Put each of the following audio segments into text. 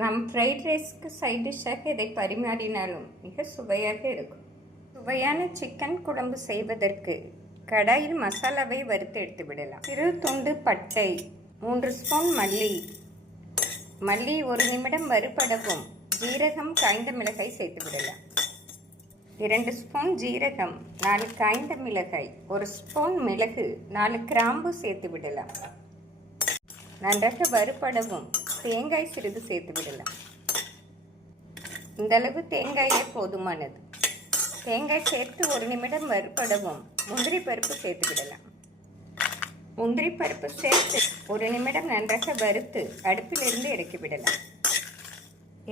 நாம் ஃப்ரைட் ரைஸ்க்கு சைட் டிஷ்ஷாக இதை பரிமாறினாலும் மிக சுவையாக இருக்கும். சுவையான சிக்கன் குழம்பு செய்வதற்கு கடாயில் மசாலாவை வறுத்து எடுத்து விடலாம். சிறு துண்டு பட்டை, 3 ஸ்பூன் மல்லி 1 நிமிடம் வறுபடவும் ஜீரகம், காய்ந்த மிளகாய் சேர்த்து விடலாம். 2 ஸ்பூன் ஜீரகம், 4 காய்ந்த மிளகாய், 1 ஸ்பூன் மிளகு, 4 கிராம்பு சேர்த்து விடலாம். நன்றாக வறுபடவும் தேங்காய் சிறிது சேர்த்து விடலாம். இந்தளவு தேங்காயே போதுமானது. தேங்காய் சேர்த்து 1 நிமிடம் வறுபடவும் முந்திரி பருப்பு சேர்த்து விடலாம். முந்திரி பருப்பு சேர்த்து 1 நிமிடம் நன்றாக வறுத்து அடுப்பிலிருந்து இறக்கி விடலாம்.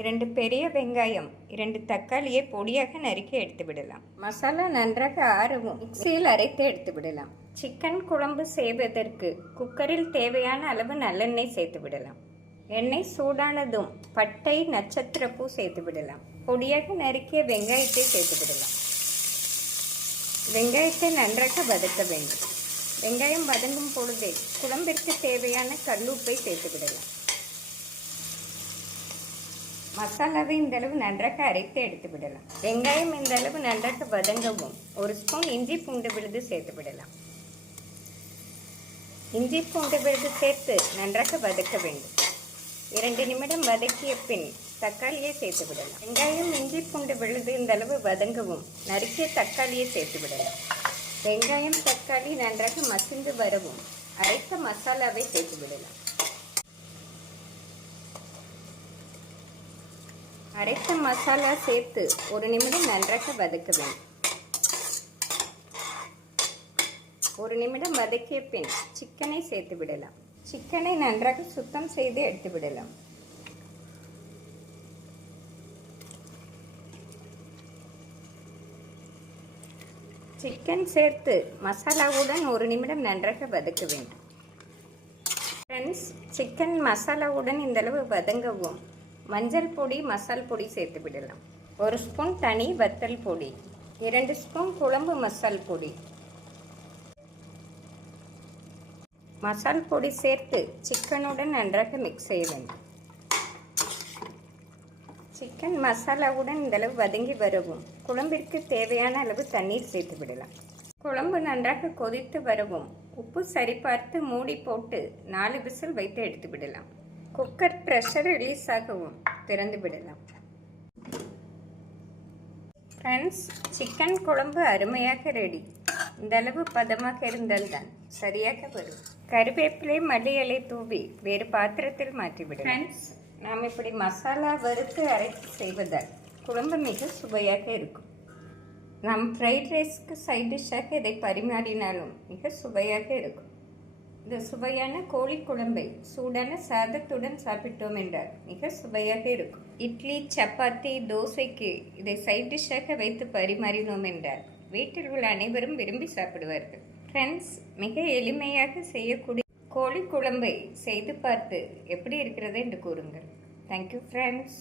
2 பெரிய வெங்காயம், 2 தக்காளியை பொடியாக நறுக்கி எடுத்து விடலாம். மசாலா நன்றாக ஆறவும் மிக்சியில் அரைத்து எடுத்து விடலாம். சிக்கன் குழம்பு செய்வதற்கு குக்கரில் தேவையான அளவு நல்லெண்ணெய் சேர்த்து விடலாம். எண்ணெய் சூடானதும் பட்டை, நட்சத்திரப்பூ சேர்த்து விடலாம். பொடியாக நறுக்கிய வெங்காயத்தை சேர்த்து விடலாம். வெங்காயத்தை நன்றாக வதக்க வேண்டும். வெங்காயம் வதங்கும் பொழுதே குழம்பிற்கு தேவையான கல்லுப்பை சேர்த்து விடலாம். மசாலாவை இந்தளவு நன்றாக அரைத்து எடுத்து விடலாம். வெங்காயம் இந்தளவு நன்றாக வதங்கவும் 1 ஸ்பூன் இஞ்சி பூண்டு விழுது சேர்த்து விடலாம். இஞ்சி பூண்டு விழுது சேர்த்து நன்றாக வதக்க வேண்டும். 2 நிமிடம் வதக்கிய பின் தக்காளியை சேர்த்து விடலாம். வெங்காயம், இஞ்சி பூண்டு விழுது இந்தளவு வதங்கவும் நறுக்கிய தக்காளியை சேர்த்து விடலாம். வெங்காயம், தக்காளி நன்றாக மசிந்து வரவும் அரைத்த மசாலாவை சேர்த்து விடலாம். அரைத்த மசாலா சேர்த்து 1 நிமிடம் நன்றாக வதக்க வேண்டும். 1 நிமிடம் வதக்கிய பின் சிக்கனை சேர்த்து விடலாம். சிக்கனை நன்றாக சுத்தம் செய்து எடுத்து விடலாம். சிக்கன் சேர்த்து மசாலாவுடன் 1 நிமிடம் நன்றாக வதக்க வேண்டும். ஃப்ரெண்ட்ஸ், சிக்கன் மசாலாவுடன் இந்தளவு வதங்கவும் மஞ்சள் பொடி, மசால் பொடி சேர்த்து விடலாம். 1 ஸ்பூன் தனி வத்தல் பொடி, 2 ஸ்பூன் குழம்பு மசால் பொடி. மசால் பொடி சேர்த்து சிக்கனுடன் நன்றாக மிக்ஸ் செய்ய வேண்டும். சிக்கன் மசாலாவுடன் இந்தளவு வதங்கி வரவும் குழம்பிற்கு தேவையான அளவு தண்ணீர் சேர்த்து விடலாம். குழம்பு நன்றாக கொதித்து வரவும் உப்பு சரிபார்த்து மூடி போட்டு 4 விசில் வைத்து எடுத்து விடலாம். குக்கர் ப்ரெஷர் ரிலீஸ் ஆகவும் திறந்து விடலாம். ஃப்ரெண்ட்ஸ், சிக்கன் குழம்பு அருமையாக ரெடி. இந்தளவு பதமாக இருந்தால்தான் சரியாக வரும். கருவேப்பிலை, மல்லி இலை தூவி வேறு பாத்திரத்தில் மாற்றிவிடும். ஃப்ரெண்ட்ஸ், நாம் இப்படி மசாலா வறுத்து அரைத்து செய்வதால் குழம்பு மிக சுவையாக இருக்கும். நாம் ஃப்ரைட் ரைஸ்க்கு சைட் டிஷ்ஷாக இதை பரிமாறினாலும் மிக சுவையாக இருக்கும். இந்த சுவையான கோழி குழம்பை சூடான சாதத்துடன் சாப்பிட்டோம் என்றால் மிக சுவையாக இருக்கும். இட்லி, சப்பாத்தி, தோசைக்கு இதை சைட் டிஷ்ஷாக வைத்து பரிமாறினோம் என்றால் வீட்டில் உள்ள அனைவரும் விரும்பி சாப்பிடுவார்கள். ஃப்ரெண்ட்ஸ், மிக எளிமையாக செய்யக்கூடிய கோழி குழம்பை செய்து பார்த்து எப்படி இருக்கிறது என்று கூறுங்கள். Thank you friends.